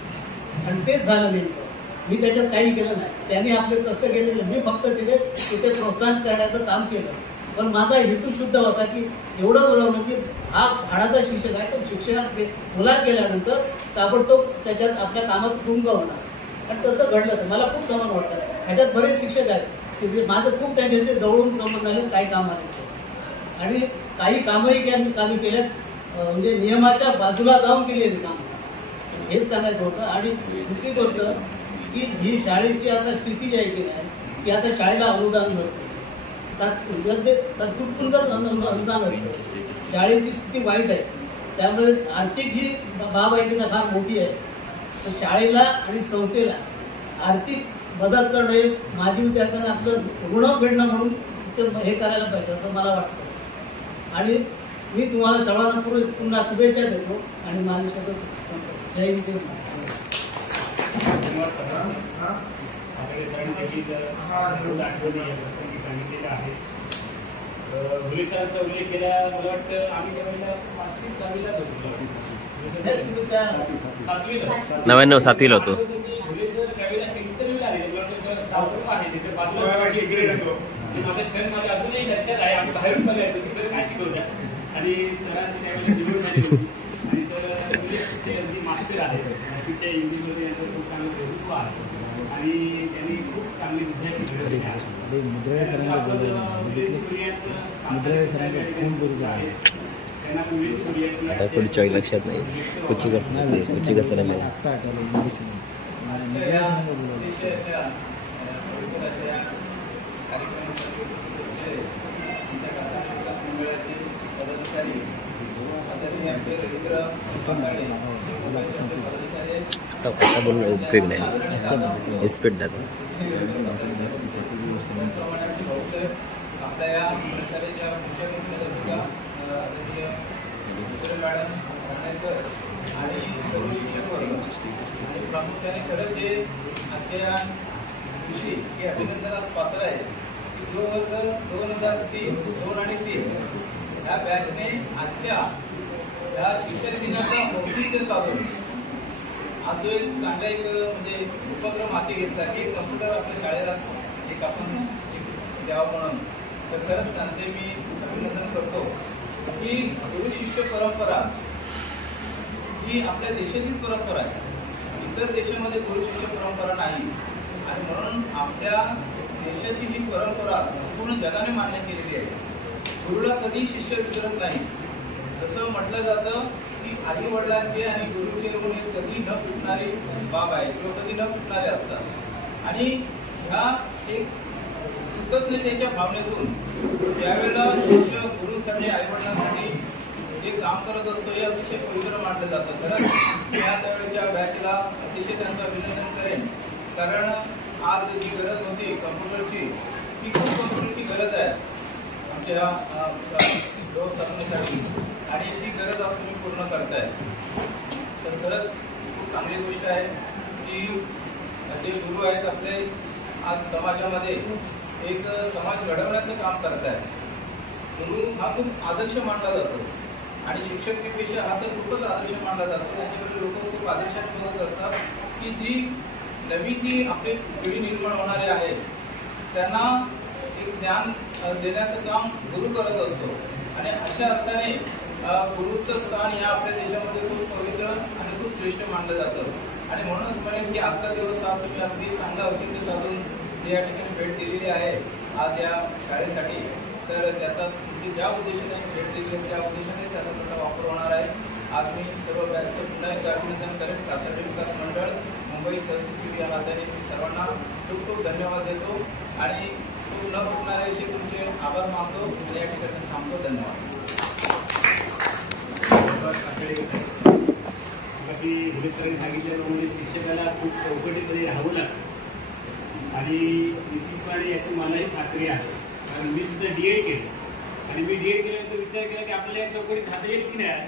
आणि तेच झालं नेमकं. मी त्याच्यात काही केलं नाही. त्यांनी आपले कष्ट केले. मी फक्त तिथे प्रोत्साहन करण्याचं काम केलं. पण माझा हेतू शुद्ध होता की एवढं कळवलं की हा हाडाचा शिक्षक आहे तो शिक्षणात मुलात गेल्यानंतर ताबडतोब त्याच्यात आपल्या कामात गुंग होणार. आणि तसं घडलं तर मला खूप समान वाटतं. ह्याच्यात बरेच शिक्षक आहेत की माझं खूप त्यांच्याशी जवळून संबंध झाले. काही कामाने आणि काही कामही कामी केल्यात म्हणजे नियमाच्या बाजूला जाऊन केलेली कामं हेच सांगायचं होतं. आणि दुसरी गोष्ट की ही शाळेची आता स्थिती जी आहे की नाही की आता शाळेला अनुदान मिळतं तात्पुरतं अनुदान असतं. शाळेची स्थिती वाईट आहे त्यामुळे आर्थिक जी बाब आहे की फार मोठी आहे. तर शाळेला आणि संस्थेला आर्थिक मदत करणं माजी विद्यार्थ्यांना आपलं ऋण फेडणं म्हणून हे करायला पाहिजे असं मला वाटतं. आणि मी तुम्हाला सर्वांना पुन्हा शुभेच्छा देतो आणि माझे शब्द संपतो. जय हिंद. सांगितलेलं आहे. धुळे सरांचा उल्लेख केला. मला वाटतं आम्ही त्यावेळेला 5वी 6वीलाच होतो. 99 7वीला होतो. माझा क्षण माझ्या अजूनही लक्षात आहे. आम्ही बाहेरून बघायचो की सर काय शिकवतात आणि सरांची त्यावेळेला निवड झाली होती आणि सर इंग्लिशचे अगदी मास्टर आहे. अतिशय इंग्लिशमध्ये यांचं खूप चांगलं प्रभुत्व आहे आणि त्यांनी खूप चांगली विद्यार्थी घडवली आहे. आता पुढच्या वेळी लक्षात नाही. कुठची कसं नाही. आता बोलून उपयोग नाही. स्पीड जात. आपल्या या शाळेच्या मॅडम सर आणि सर्व शिक्षक वर्ग आणि प्रामुख्याने खरंच जे आजच्या दिवशी हे अभिनंदनास पात्र आहे की जो वर्ग 2003, 2 आणि 3 या बॅचने आजच्या या शिक्षक दिनाचं औचित्य साधून आज जो एक चांगला एक म्हणजे उपक्रम हाती घेतला की कम्प्युटर आपल्या शाळेला एक आपण द्यावं म्हणून, तर खरंच त्यांचे मी अभिनंदन करतो की गुरु शिष्य परंपरा ही आपल्या देशाचीच परंपरा आहे. इतर देशामध्ये गुरु शिष्य परंपरा नाही आणि म्हणून आपल्या देशाची ही परंपरा पूर्ण जगाने मान्य केलेली आहे. गुरुला कधी शिष्य विसरत नाही. जसं म्हटलं जातं की आई वडिलांचे आणि गुरुचे ऋण कधी न फुटणारी बाब आहे किंवा कधी न फुटणारे असतात आणि ह्या एक कृतज्ञतेच्या भावनेतून ज्यावेळेला शिष्य गुरुसाठी आईवडिलांसाठी जे काम करत असतो हे अतिशय पवित्र मानलं जातं. खरंच या त्यावेळेच्या बॅचला अतिशय त्यांचं अभिनंदन करेन, कारण आज जी गरज होती कम्प्युटरची ती खूप कम्प्युटरची गरज आहे आमच्या सरांसाठी आणि ती गरज आज तुम्ही पूर्ण करताय. तर खरंच खूप चांगली गोष्ट आहे की जे गुरु आहेत आपले आज समाजामध्ये एक समाज घडवण्याचं काम करतायत. गुरु हा खूप आदर्श मानला जातो आणि शिक्षक पेक्षा हा तर खूपच आदर्श मानला जातो. त्याच्याकडे लोक खूप आदर्शाने बघत असतात की जी नवीन जी आपली पिढी निर्माण होणारे आहेत त्यांना एक ज्ञान देण्याचं काम गुरु करत असतो आणि अशा अर्थाने गुरुचं स्थान या आपल्या देशामध्ये खूप पवित्र आणि खूप श्रेष्ठ मानलं जातं. आणि म्हणूनच म्हणेन की आजचा दिवस हा तुम्ही अगदी चांगला औचित्य साधून जे या ठिकाणी भेट दिलेली आहे आज या शाळेसाठी, तर त्याचा तुमची ज्या उद्देशाने भेट दिली त्या उद्देशानेच त्याचा तसा वापर होणार आहे. आज मी सर्व बॅचचं पुन्हा एकदा अभिनंदन करेन. कासारडे विकास मंडळ मुंबई सहसचिव या नात्याने मी सर्वांना खूप खूप धन्यवाद देतो आणि न फुटणारे असे तुमचे आभार मानतो आणि या ठिकाणी थांबतो. धन्यवाद. पोलिसांनी सांगितल्याप्रमाणे शिक्षकाला खूप चौकटीमध्ये राहावं लागतं आणि निश्चितपणे याची मलाही खात्री आहे, कारण मी सुद्धा DED केलं आणि मी DED केल्यानंतर विचार केला की आपल्याला या चौकटीत खाता येईल की नाही.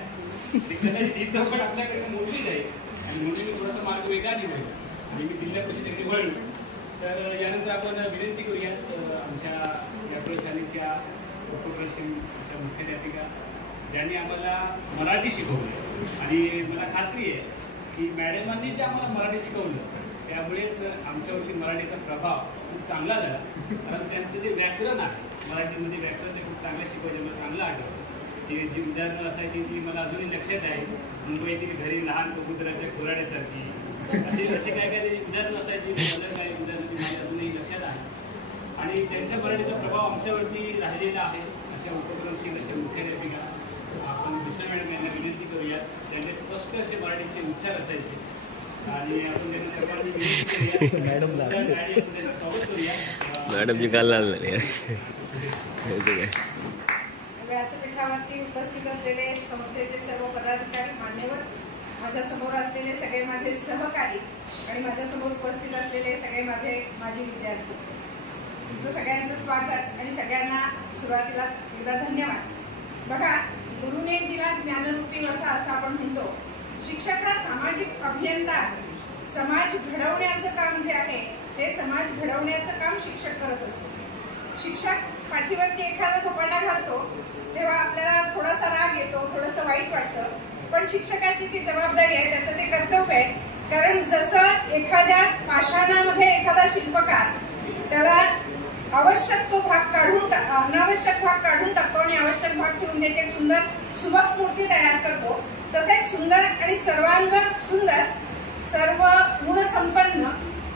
कदाचित ही चौकट आपल्याकडे मोठी जाईल आणि म्हणून मी थोडासा मार्ग वेगळा निवडला आणि मी जिल्हा परिषदेकडे वळलो. तर यानंतर आपण विनंती करूयात आमच्या या प्रशालेच्या उपप्रशिक्षकांच्या मुख्याध्यापिका ज्यांनी आम्हाला मराठी शिकवलं आणि मला खात्री आहे की मॅडमांनी जे आम्हाला मराठी शिकवलं त्यामुळेच आमच्यावरती मराठीचा प्रभाव खूप चांगला झाला, कारण त्यांचं जे व्याकरण आहे मराठीमध्ये व्याकरण ते खूप चांगलं शिकवलं. मला चांगलं आठवतं ते जी उदाहरणं असायची ती मला अजूनही लक्षात आहे. मुंबईतील घरी लहान कबुतराच्या खोराड्यासारखी असे काय काय उदाहरणं असायची, काय उदाहरणं ती मला अजूनही लक्षात आहे आणि त्यांच्या मराठीचा प्रभाव आमच्यावरती राहिलेला आहे. अशा उपक्रमशील अशा मुख्याध्यापिका आपण दुसऱ्या मॅडम यांना विनंती करूयात. त्यांचे स्पष्ट असे मराठीचे उच्चार असायचे आणि आपण त्यांनी सर्वांनी विनंती करूया स्वागत करूया. मॅडमची काल व्यासपीठावरती उपस्थित असलेले संस्थेचे सर्व पदाधिकारी मान्यवर, माझ्यासमोर असलेले सगळे माझे सहकारी आणि माझ्यासमोर उपस्थित असलेले सगळे माझे माजी विद्यार्थी, तुमचं सगळ्यांचं स्वागत आणि सगळ्यांना सुरुवातीलाच एकदा धन्यवाद. बघा, गुरुने दिला ज्ञानरूपी वसा असं आपण म्हणतो. शिक्षक हा सामाजिक अभियंता आहे. समाज घडवण्याचं काम जे आहे ते समाज घडवण्याचं काम शिक्षक करत असतो. शिक्षक पाठीवरती एखादा थोपाटा घालतो तेव्हा आपल्याला थोडासा राग येतो, थोडंसं वाईट वाटतं, पण शिक्षकाची ती जबाबदारी आहे, त्याचं ते कर्तव्य आहे. कारण जसं एखाद्या पाषाणामध्ये एखादा शिल्पकार त्याला आवश्यक तो भाग काढून अनावश्यक भाग काढून टाकतो आणि आवश्यक भाग ठेवून त्याची एक सुंदर सुबक मूर्ती तयार करतो, तसे एक सुंदर आणि सर्वांग सुंदर सर्व गुणसंपन्न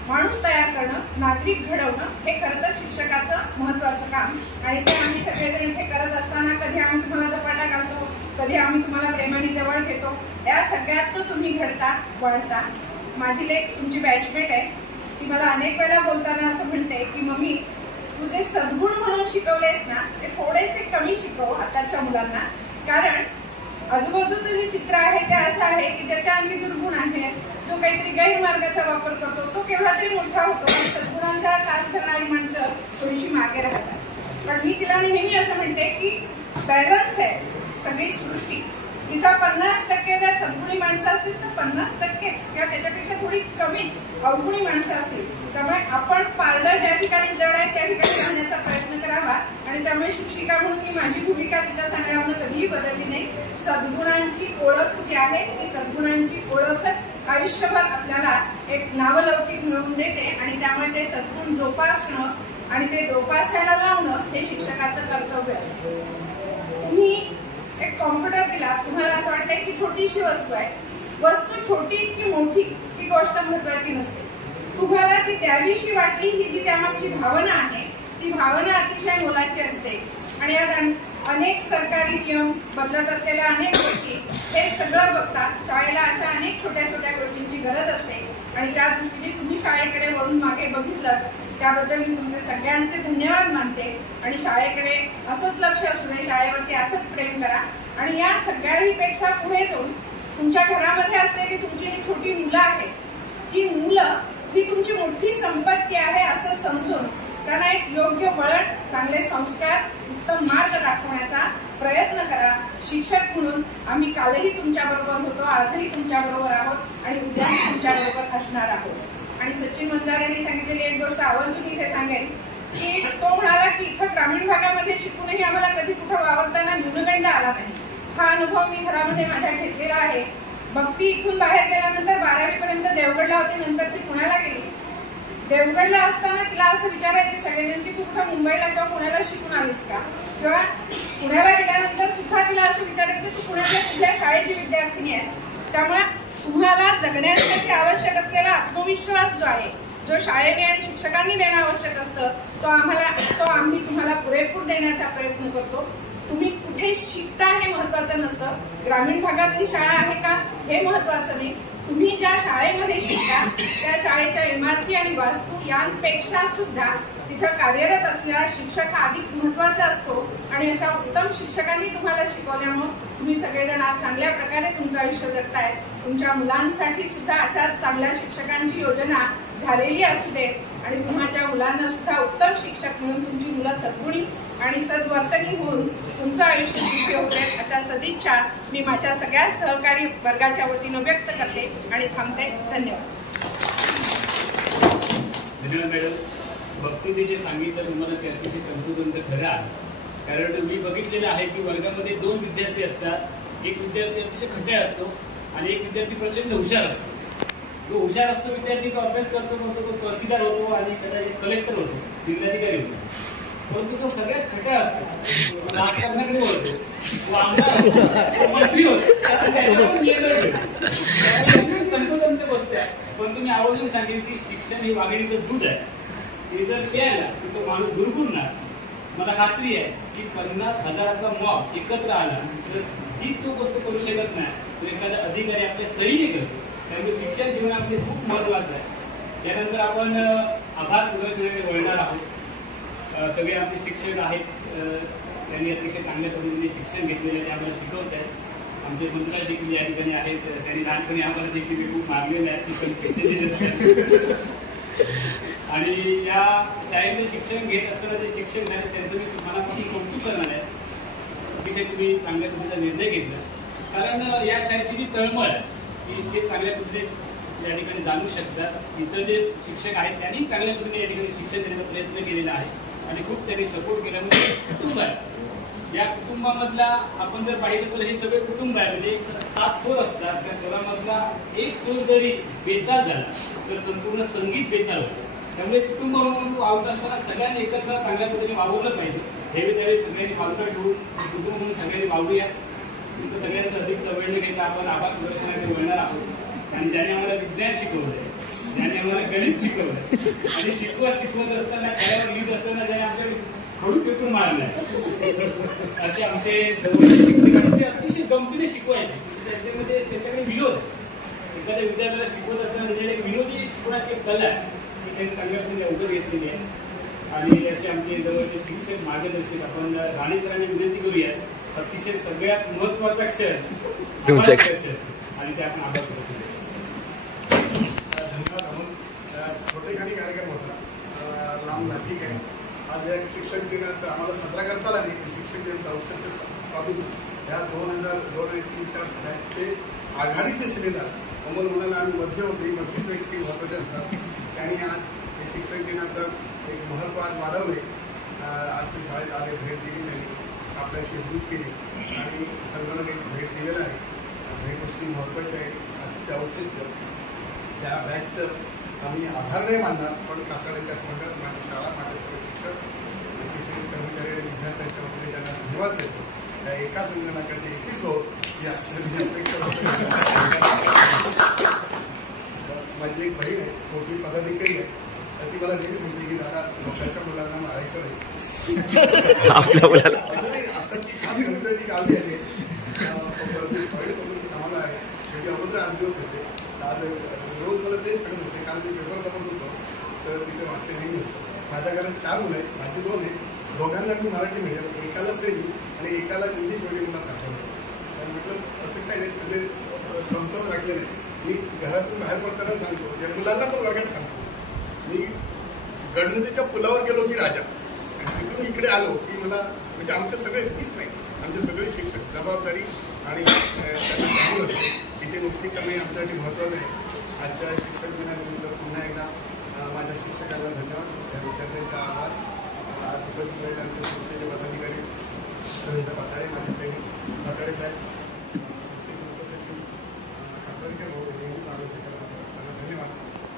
माणूस तयार करणं, नागरिक घडवणं हे खरं तर शिक्षकाचं महत्वाचं काम. आणि ते आम्ही सगळेजण हे करत असताना कधी आम्ही तुम्हाला धपाटा घालतो, कधी आम्ही तुम्हाला प्रेमाने जवळ घेतो. या सगळ्यात तुम्ही घडता वळता. माझी लेक तुमची बॅचमेट आहे. ती मला अनेक वेळा बोलताना असं म्हणते की मम्मी तू जे सद्गुण म्हणून शिकवलेस ना ते थोडेसे कमी शिकव आताच्या मुलांना. कारण आजूबाजूचं जे चित्र आहे ते असं आहे की ज्याच्या अंगी दुर्गुण आहे, जो काहीतरी गैरमार्गाचा वापर करतो, तो केव्हा तरी मोठा होतो. सद्गुणांचा कास करणारी माणसं थोडीशी मागे राहतात. पण मी तिला नेहमी असं म्हणते की बॅलन्स आहे सगळी सृष्टी. इथं 50% जर सद्गुणी माणसं असतील तर 50%च किंवा त्याच्यापेक्षा थोडी कमीच अवगुणी माणसं असतील. त्यामुळे आपण पारडं ज्या ठिकाणी जड आहे त्या ठिकाणी राहण्याचा प्रयत्न करावा. आणि त्यामुळे शिक्षिका म्हणून मी माझी भूमिका तिच्या सांगण्यावरून कधीही बदलली नाही. सद्गुणांची ओळख जी आहे ती सद्गुणांची ओळखच आयुष्यभर आपल्याला एक नावलौकिक मिळवून देते. आणि त्यामुळे ते सद्गुण जोपासणं आणि ते जोपासायला लावणं हे शिक्षकाचं कर्तव्य असतं. तुम्ही एक कॉम्प्युटर दिला, तुम्हाला असं वाटतंय की छोटीशी वस्तू आहे. वस्तू छोटी की मोठी ही गोष्ट महत्वाची नसते. तुम्हाला ती द्यावीशी वाटली ही जी त्यामागची भावना आहे ती भावना अतिशय मोलाची असते. आणि अनेक सरकारी नियम बदलत असलेल्या अनेक गोष्टी हे सगळं बघतात. शाळेला अशा अनेक छोट्या छोट्या गोष्टींची गरज असते आणि त्या दृष्टीने तुम्ही शाळेकडे वळून मागे बघितलं त्याबद्दल मी तुमचे सगळ्यांचे धन्यवाद मानते. आणि शाळेकडे असंच लक्ष असू दे, शाळेवरती असंच प्रेम करा. आणि या सगळ्यापेक्षा पुढे जाऊन तुमच्या घरामध्ये असलेली तुमची जी छोटी मुलं आहेत ती मुलं ही तुमची मोठी संपत्ती आहे असं समजून त्यांना एक योग्य वळण, चांगले संस्कार, उत्तम मार्ग दाखवण्याचा प्रयत्न करा. शिक्षक म्हणून आम्ही कालही तुमच्याबरोबर होतो, आजही तुमच्याबरोबर आहोत आणि उद्याही तुमच्याबरोबर असणार आहोत. आणि सचिन मंदारेंनी सांगितलेली एक गोष्ट आवर्जून इथे सांगेन की तो म्हणाला की इथं ग्रामीण भागामध्ये शिकूनही आम्हाला कधी कुठं वावरताना न्यूनगंड आला नाही. हा अनुभव मी घरामध्ये माझ्या घेतलेला आहे. भक्ती इथून बाहेर गेल्यानंतर 12वी पर्यंत देवगडला होती, नंतर ती पुण्याला गेली. देवगडला असताना तिला असं विचारायचे सगळेजण की तू कुठं मुंबईला किंवा पुण्याला शिकून आलीस का, किंवा पुण्याला गेल्यानंतर सुद्धा तिला असं विचारायचं तू पुण्यातल्या कुठल्या शाळेची विद्यार्थिनी आहेस. त्यामुळे तुम्हाला जगण्यासाठी आवश्यक असलेला आत्मविश्वास जो आहे, जो शाळेने आणि शिक्षकांनी देणं आवश्यक असतं, तो आम्ही तुम्हाला पुरेपूर देण्याचा प्रयत्न करतो. तुम्ही कुठे शिकता हे महत्वाचं नसतं, ग्रामीण भागातली शाळा आहे का हे महत्वाचं नाही. तुम्ही ज्या शाळेमध्ये शिकता त्या शाळेच्या इमारती आणि वास्तू यांपेक्षा सुद्धा तिथं कार्यरत असलेला शिक्षक हा अधिक महत्वाचा असतो. आणि अशा उत्तम शिक्षकांनी तुम्हाला शिकवल्यामुळे तुम्ही सगळेजण आज चांगल्या प्रकारे तुमचं आयुष्य जगताय. तुमच्या मुलांसाठी सुद्धा अशा चांगल्या शिक्षकांची योजना झालेली असू दे आणि तुमच्या मुलांना सुद्धा उत्तम शिक्षक म्हणून तुमची मुलं सद्गुणी आणि सद्वर्तनी होऊन तुमचं आयुष्य सुखी होते अशा सदिच्छा मी माझ्या सगळ्या सहकारी वर्गाच्या वतीनं व्यक्त करते आणि थांबते. धन्यवाद. धन्यवाद मॅडम. भक्तीने जे सांगितलं तुम्हाला ते अतिशय तंतोतंत खरं आहे. कारण मी बघितलेलं आहे की वर्गामध्ये 2 विद्यार्थी असतात. एक विद्यार्थी अतिशय खट्याळ असतो आणि एक विद्यार्थी प्रचंड हुशार असतो. जो हुशार असतो विद्यार्थी तो अभ्यास करतो, तो तहसीलदार होतो आणि कदाचित कलेक्टर होतो, जिल्हाधिकारी होतो. परंतु तो सगळ्यात खट्याळ असतो, राजकारणाकडे वळतो, तो आमदार होतो, मंत्री होतो, तंतोतंत गोष्ट आहे. पण तुम्ही आवर्जून सांगेल की शिक्षण हे वाघिणीचं दूध आहे. ते जर प्यायला की तो माणूस दुर्गुणणार. मला खात्री आहे की 50,000चा मॉब एकत्र आला तर जी तो गोष्ट करू शकत नाही तो एखादा अधिकारी आपल्या सहीने करतो. त्यामुळे शिक्षण जीवनामध्ये खूप महत्वाचं आहे. त्यानंतर आपण आभार प्रदर्शनाकडे वळणार आहोत. सगळे आमचे शिक्षक आहेत, त्यांनी अतिशय चांगल्या पद्धतीने शिक्षण घेतलेले ते आम्हाला शिकवत आहेत. आमचे मंत्र देखील या ठिकाणी आहेत, त्यांनी लहानपणी आम्हाला देखील खूप मारलेलं आहे शिक्षण दिले असतात. आणि या शाळेमध्ये शिक्षण घेत असताना जे शिक्षक झाले त्यांचं मी मनापासून कौतुक करणार आहे. अतिशय तुम्ही चांगल्या पद्धतीचा निर्णय घेतला. कारण या शाळेची जी तळमळ आहे ती ते चांगल्या पद्धतीने या ठिकाणी जाणू शकतात. इतर जे शिक्षक आहेत त्यांनी चांगल्या पद्धतीने या ठिकाणी शिक्षण देण्याचा प्रयत्न केलेला आहे. आणि खूप त्यांनी सपोर्ट केला. म्हणजे कुटुंब आहे, या कुटुंबामधला आपण जर पाहिलं तर हे सगळे कुटुंब आहे. म्हणजे 7 स्वर असतात, त्या स्वरामधला एक स्वर जरी बेताल झाला तर संपूर्ण संगीत बेताल होतं. त्यामुळे कुटुंब म्हणून वावरत असताना सगळ्यांनी एकत्र चांगल्या पद्धतीने वावरलं पाहिजे. हे त्यावेळी सगळ्यांनी वावरं ठेवून कुटुंब म्हणून सगळ्यांनी वावरूया. तुमचं सगळ्यांचं अधिक वेळ घेता आपण आभार प्रदर्शनाकडे वळणार आहोत. आणि ज्याने आम्हाला विज्ञान शिकवलंय, ज्याने आम्हाला गणित शिकवलंय आणि शिकवत असताना खेळावर लिहित असताना ज्याने आमच्या खडू पेटून मारलाय असे आमचे जवळचे शिक्षक अतिशय गमतीने शिकवायचे. त्याच्यामध्ये त्याच्याकडे विनोद आहे. एखाद्या विद्यार्थ्याला शिकवत असताना त्याच्याकडे विनोदी शिकवण्याची एक कला आहे ती त्यांनी चांगल्या पद्धतीने अवगत घेतलेली आहे. आणि असे आमचे जवळचे शिक्षक मार्गदर्शक आपण राणे सरांनी विनंती करूया अतिशय सगळ्यात महत्वाचा क्षण आणि ते आपण आभार करू. धन्यवाद अमोल. छोटेखानी कार्यक्रम होता, लांब ठीक आहे. आज या शिक्षक दिनात आम्हाला साजरा करता आला नाही. शिक्षक दिन औषध स्वाधीन या 2002 आणि 2003च्या बॅचचे आघाडीचे श्रेदार अमोल म्हणाला आम्ही मध्य होते. मध्यम व्यक्ती महत्त्वाचे असतात. त्यांनी आज हे शिक्षक दिनाचं एक महत्त्व आज वाढवले. आज ते शाळेत आले, भेट दिली, त्यांनी आपल्याशी हुंच केली आणि संगणक एक भेट दिलेला आहे. भेट गोष्टी महत्त्वाची आहे. आजच्या औषध त्या बॅचचं आम्ही आभार नाही मानणार, पण कासाड्यांच्या संघात माझी शाळा, माझे सर्व शिक्षक, शिक्षक कर्मचारी आणि विद्यार्थ्यांच्या वतीने त्यांना धन्यवाद देतो. त्या एका संगणकाचे 21 या अपेक्षा. माझी एक बहीण आहे, मोठी पदाधिकारी आहे, तर ती मला नेहमी म्हणते की दादा लोकांच्या मुलांना मारायचं नाही. आपल्या मुलाला आताची खास घटना गावी आली आम्हाला आहे म्हणजे अगोदर 8 दिवस येते. आज रोज मला तेच सांगत होते. काल मी पेपर तपासत होतो तर तिथे वाक्य नेहमी असतं. माझ्या घरात 4 मुलं आहेत, माझी 2 आहेत. दोघांना मी मराठी मीडियम, एकाला सेमी आणि एकाला इंग्लिश मीडियमला पाठवलं. तर म्हटलं असं काही नाही, सगळे समतोल राखले नाही. मी घरातून बाहेर पडताना सांगतो, या मुलांना पण वर्गात सांगतो. मी गणपतीच्या पुलावर गेलो की राजा, तिथून इकडे आलो की मला म्हणजे आमचे सगळे मीच नाही, आमचे सगळे शिक्षक जबाबदारी आणि त्यांना चांगलं असते. इथे नोकरी करणे आमच्यासाठी महत्त्वाचं आहे. आजच्या शिक्षक दिनानिमित्त पुन्हा एकदा माझ्या शिक्षकांना धन्यवाद, त्या विद्यार्थ्यांचा आभार. आज उपस्थित राहिले आमच्या संस्थेचे पदाधिकारी रवींद्र पाताळे, माझे सैनिक पाताळे साहेब, उपसचिव कासारकर भाऊ नेहमी आलोचना करत असतात, त्यांना धन्यवाद.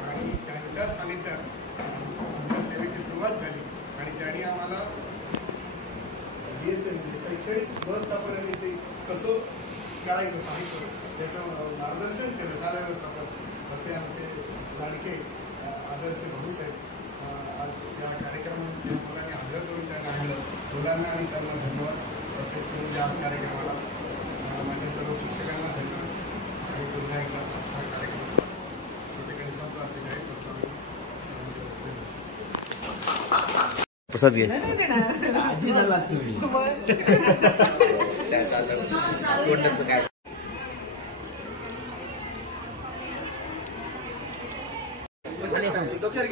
आणि त्यांच्या सानिध्यात आमच्या सेवेची सुरुवात झाली आणि त्यांनी आम्हाला शैक्षणिक व्यवस्थापनाने ते कसं करायचं सांगितलं, त्याचं मार्गदर्शन केलं. शाळा व्यवस्थापन असे आमचे लाडके आदर्श भाऊसाहेब आज या कार्यक्रमात या मुलांनी हजर करून त्यांना आणलं. मुलांना आणि त्यांना धन्यवाद. तसेच या कार्यक्रमाला माझ्या सर्व शिक्षकांना धन्यवाद. आणि पुन्हा एकदा हा कार्यक्रम छोटेखानी संपला असे जाहीर करतो आम्ही. प्रसाद घे. डॉक्टर